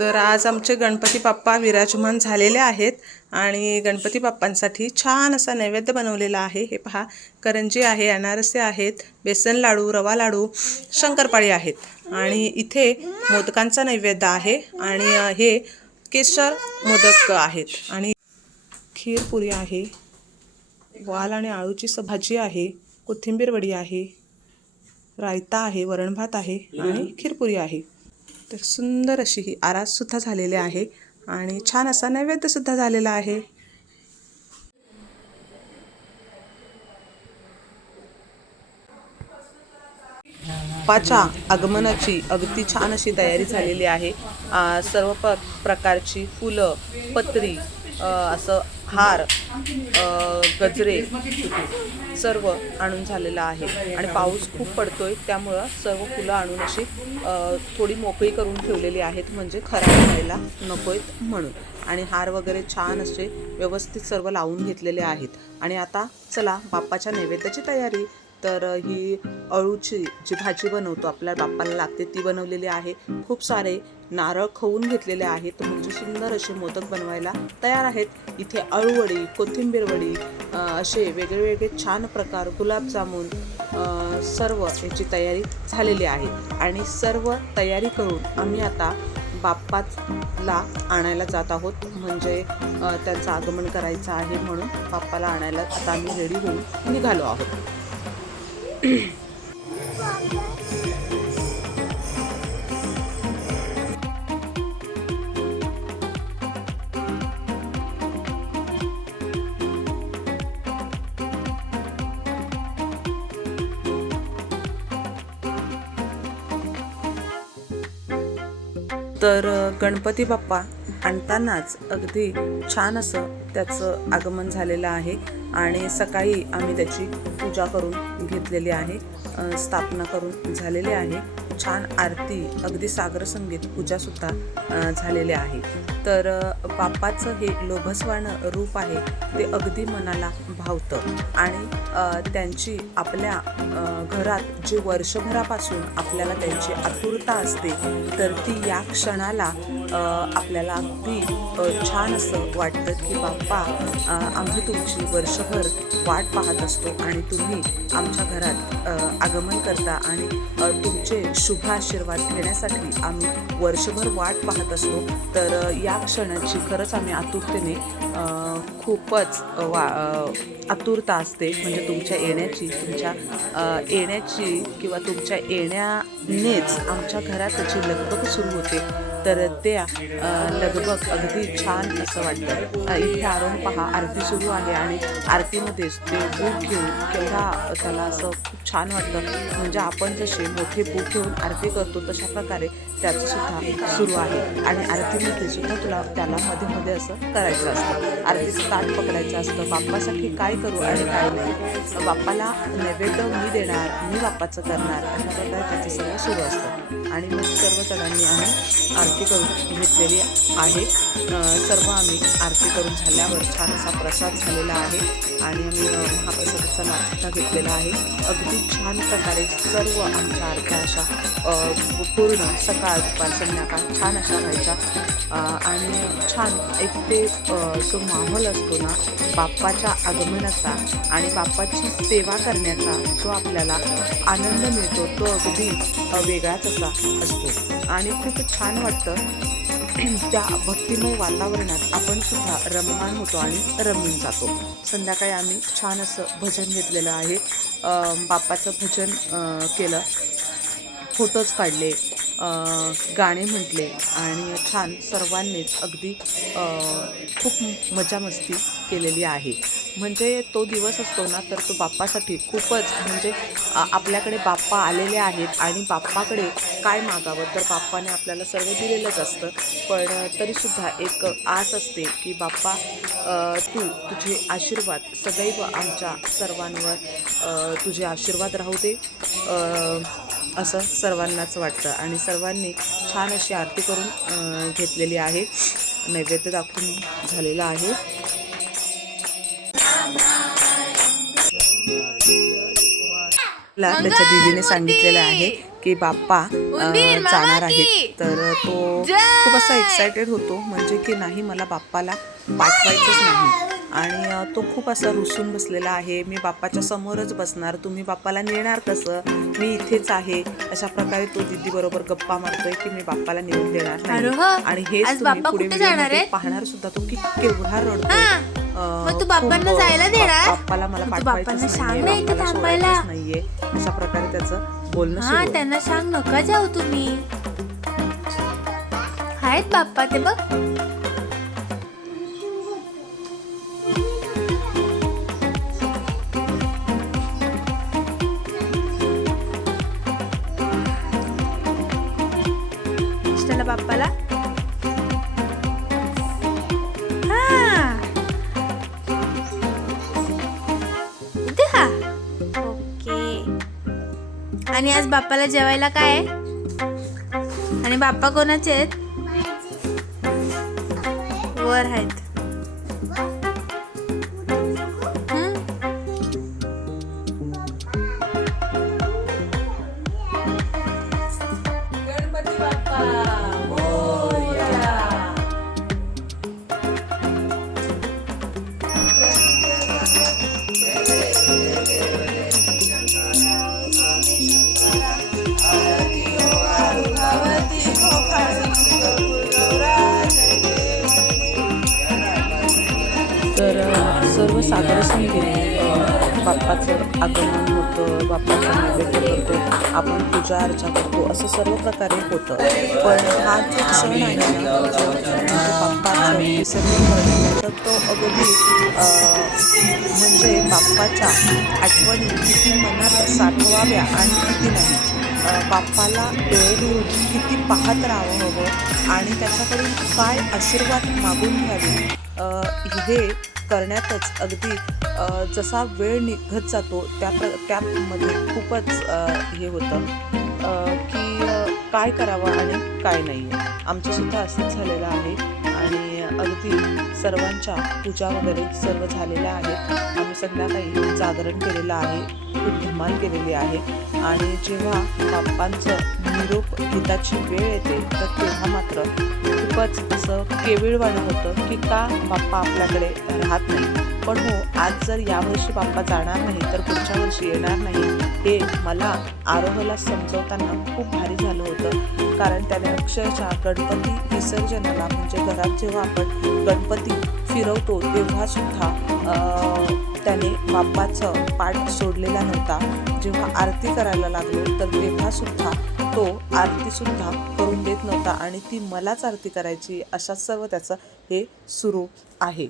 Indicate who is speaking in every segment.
Speaker 1: तर आज आमचे गणपती बाप्पा विराजमान झालेले आहेत आणि गणपती बाप्पांसाठी छान असा नैवेद्य बनवलेला आहे. हे पहा करंजी आहे अनारसे आहेत बेसन लाडू रवा लाडू शंकरपाळी आहेत. आणि इथे मोदकांचा नैवेद्य आहे आणि हे केशर मोदक आहेत. आणि खीरपुरी आहे वाल आणि आळूची भाजी आहे. कोथिंबीर वडी आहे रायता आहे वरण भात आहे आणि खीरपुरी आहे. तर सुंदर अशी ही आराससुद्धा झालेली आहे आणि छान असा नैवेद्यसुद्धा झालेला आहे. बाप्पाच्या आगमनाची अगदी छान अशी तयारी झालेली आहे. सर्व प प्रकारची फुलं पत्री असं हार गजरे सर्व आणून झालेलं आहे. आणि पाऊस खूप पडतोय त्यामुळं सर्व फुलं आणून अशी थोडी मोकळी करून ठेवलेली आहेत म्हणजे खराब व्हायला नकोयत म्हणून. आणि हार वगैरे छान असे व्यवस्थित सर्व लावून घेतलेले आहेत. आणि आता चला बाप्पाच्या नैवेद्याची तयारी. तर ही अळूची जी भाजी बनवतो आपल्या बाप्पाला लागते ती बनवलेली आहे. खूप सारे नारळ खवून घेतलेले आहेत. म्हणजे सुंदर असे मोदक बनवायला तयार आहेत. इथे अळूवडी कोथिंबीर वडी असे वेगळेवेगळे छान प्रकार गुलाबजामुन सर्व याची तयारी झालेली आहे. आणि सर्व तयारी करून आम्ही आता बाप्पाला आणायला जात आहोत. म्हणजे त्यांचं आगमन करायचं आहे म्हणून बाप्पाला आणायला आता आम्ही रेडी होऊन निघालो आहोत. तर गणपती बाप्पा आणतानाच अगदी छान असं त्याचं आगमन झालेलं आहे. आणि सकाळी आम्ही त्याची पूजा करून घेतलेली आहे स्थापना करून झालेली आहे. छान आरती अगदी सागर संगीत पूजासुद्धा अ, झालेली आहे. तर बाप्पाचं हे लोभसवाणं रूप आहे ते अगदी मनाला भावतं. आणि त्यांची आपल्या घरात जे वर्षभरापासून आपल्याला त्यांची आतुरता असते तर ती या क्षणाला आपल्याला अगदी छान असं वाटतं की बाप्पा आम्ही तुमची वर्षभर वाट पाहत असतो आणि तुम्ही आमच्या घरात आगमन करता आणि तुमचे शुभ आशीर्वाद घेण्यासाठी आम्ही वर्षभर वाट पाहत असतो. तर या क्षणाची खरंच आम्ही आतुरतेने खूपच वा आतुरता असते. म्हणजे तुमच्या येण्याची तुमच्या येण्याची किंवा तुमच्या येण्यानेच आमच्या घरात त्याची लगबग सुरू होते. तर त्या लगभग लगबग अगदी छान असं वाटतं. इथे आरोह पहा आरती सुरू आहे आणि आरतीमध्येच ते बूक घेऊन केवढा त्याला असं खूप छान वाटतं. म्हणजे आपण जसे मोठे बुक घेऊन आरती करतो तशा प्रकारे त्याचं सुद्धा सुरू आहे. आणि आरतीमध्ये सुद्धा तुला त्याला मध्ये मध्ये असं करायचं असतं. आरतीचं ताट पकडायचं असतं. बाप्पासाठी काय करू आणि काय नाही? बाप्पाला नैवेद्य मी देणार मी बाप्पाचं करणार अशा प्रकारे त्याचं सगळं सुरू असतं. आणि मग सर्व जणांनी आम्ही आरती करून घेतलेली आहे. सर्व आम्ही आरती करून झाल्यावर छान असा प्रसाद झालेला आहे आणि आम्ही महाप्रसादाचा लाभ घेतलेला आहे. अगदी छान प्रकारे सर्व आमच्या आरत्या अशा पूर्ण सकाळ दुपार संध्याकाळ छान अशा व्हायच्या. आणि छान एक ते जो माहोल असतो ना बाप्पाच्या आगमनाचा आणि बाप्पाची सेवा करण्याचा जो आपल्याला आनंद मिळतो तो अगदी वेगळाच वेगळाच असा असतो. आणि खूप छान वाटतं. त्या भक्तिमय वातावरणात आपण सुद्धा रममान होतो आणि रमून जातो. संध्याकाळी आम्ही छान असं भजन घेतलेलं आहे. बाप्पाचं भजन केलं. फोटोज काढले. गाणे म्हटले आणि छान सर्वांनीच अगदी खूप मजा मस्ती केलेली आहे. म्हणजे तो दिवस असतो ना तर तो बाप्पासाठी खूपच म्हणजे आपल्याकडे बाप्पा आलेले आहेत आणि बाप्पाकडे काय मागावं? तर बाप्पाने आपल्याला सर्व दिलेलंच असतं. पण तरीसुद्धा एक आस असते की बाप्पा तू तुझे आशीर्वाद सदैव आमच्या सर्वांवर तुझे आशीर्वाद राहू दे. असं सर्वांनाच वाटतं. आणि सर्वांनी छान अशी आरती करून घेतलेली आहे. नैवेद्य दाखवून झालेला आहे. त्याच्या दीदीने सांगितलेलं आहे की बाप्पा जाणार
Speaker 2: की.
Speaker 1: आहेत तर तो. खूप असा एक्सायटेड होतो. म्हणजे की नाही मला बाप्पाला पाठवायचंच नाही. आणि तो खूप असा रुसून बसलेला आहे. मी बाप्पाच्या समोरच बसणार. तुम्ही बाप्पाला नेणार कसं? मी इथेच आहे. अशा प्रकारे तो दीदी बरोबर गप्पा मारतोय की मी बाप्पाला नेऊन देणार
Speaker 2: हो,
Speaker 1: आणि हे पुढे? पाहणार सुद्धा. तो की केवढा रडतोय.
Speaker 2: तू बाप्पांना जायला देणार?
Speaker 1: बाप्पाला मला
Speaker 2: बाप्पांना सांग इथे थांबायला.
Speaker 1: नाहीये. अशा प्रकारे त्याचं बोलणं
Speaker 2: हा. त्यांना सांग नका जाऊ तुम्ही. आहेत बाप्पा ते बघ. आणि आज बाप्पाला जेवायला काय आहे? आणि बाप्पा कोणाचे आहेत? वर आहेत.
Speaker 1: संगीत अ, बाप्पाचं आगमन होतं बाप्पाचा नैवेद्य करतो आपण पूजा अर्चा करतो असं सर्व प्रकारे होतं. पण हा जो क्षण आहे ना बाप्पाचं विसर्जन तो अगदी म्हणजे बाप्पाच्या आठवणी किती मनात साठवाव्या आणि किती नाही. बाप्पाला डोळे धरून किती पाहत राहावं हवं आणि त्याच्याकडून काय आशीर्वाद मागून घ्यावे. हे करण्यातच अगदी जसा वेळ निघत जातो त्या प्र त्यामध्ये खूपच हे होतं की काय करावं आणि काय नाही आमचंसुद्धा असंच झालेलं आहे. अगदी सर्वांच्या पूजा वगैरे सर्व झालेल्या आहेत. आम्ही संध्याकाळी जागरण केलेलं आहे खूप धमाल केलेली आहे. आणि जेव्हा बाप्पांचं निरोप गीताची वेळ येते तर तेव्हा मात्र खूपच असं केविळवाणं होतं की का बाप्पा आपल्याकडे राहत नाही. पण हो आज जर यावर्षी बाप्पा जाणार नाही तर पुढच्या वर्षी येणार नाही हे मला आरोहला समजवताना खूप भारी झालं होतं. कारण त्याने अक्षरशः गणपती विसर्जनाला म्हणजे घरात जेव्हा आपण गणपती फिरवतो तेव्हासुद्धा त्याने बाप्पाचं पाठ सोडलेला नव्हता. जेव्हा आरती करायला लागलो तर तेव्हासुद्धा तो आरतीसुद्धा करून देत नव्हता आणि ती मलाच आरती करायची अशा सर्व त्याचं हे सुरू आहे.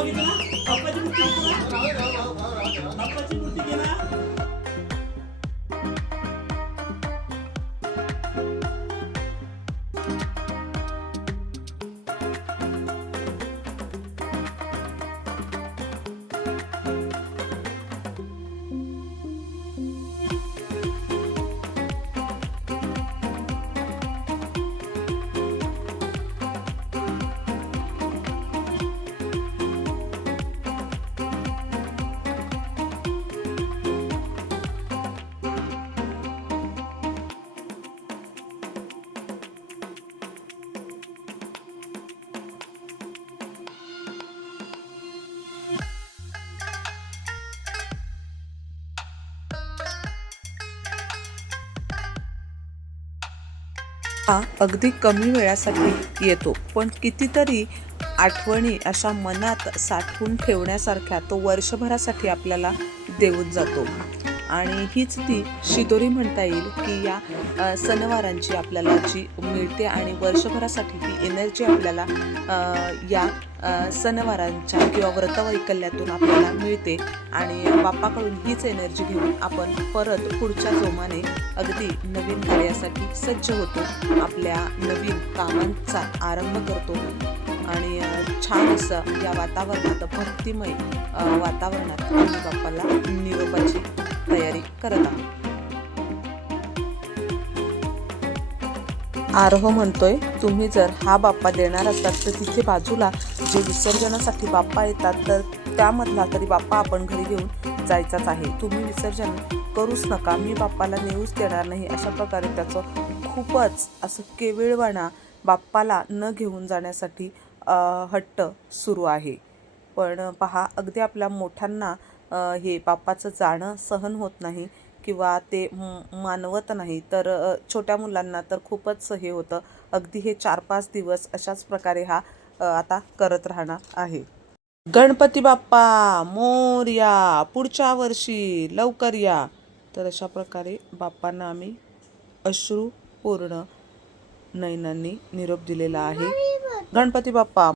Speaker 1: 먹어주잖아 हा अगदी कमी वेळासाठी येतो. पण कितीतरी आठवणी अशा मनात साठवून ठेवण्यासारख्या तो वर्षभरासाठी आपल्याला देऊन जातो. आणि हीच ती शिदोरी म्हणता येईल की या सणवारांची आपल्याला जी मिळते आणि वर्षभरासाठी ती एनर्जी आपल्याला या सणवारांच्या किंवा व्रतवैकल्यातून आपल्याला मिळते. आणि बाप्पाकडून हीच एनर्जी घेऊन आपण परत पुढच्या जोमाने अगदी नवीन कार्यासाठी सज्ज होतो. आपल्या नवीन कामांचा आरंभ करतो. आणि छान असं या वातावरणात भक्तिमय वातावरणात आम्ही बाप्पाला निरोपाची तयारी करत आहोत. आरोह म्हणतोय तुम्ही जर हा बाप्पा देणार असाल तर तिथे बाजूला जे विसर्जनासाठी बाप्पा येतात तर त्यामधला तरी बाप्पा आपण घरी घेऊन जायचाच आहे. तुम्ही विसर्जन करूच नका. मी बाप्पाला नेऊच देणार नाही. अशा प्रकारे त्याचं खूपच असं केविळवाणा बाप्पाला न घेऊन जाण्यासाठी हट्ट सुरू आहे. पण पहा अगदी आपल्या मोठ्यांना हे बाप्पाचं जाणं सहन होत नाही किंवा ते मानवत नाही तर छोट्या मुलांना तर खूपच हे होतं. अगदी हे चार पाच दिवस अशाच प्रकारे हा आता करत राहणार आहे. गणपती बाप्पा मोरया पुढच्या वर्षी लवकर या. तर अशा प्रकारे बाप्पांना आम्ही अश्रू पूर्ण नयनांनी निरोप दिलेला आहे. गणपती बाप्पा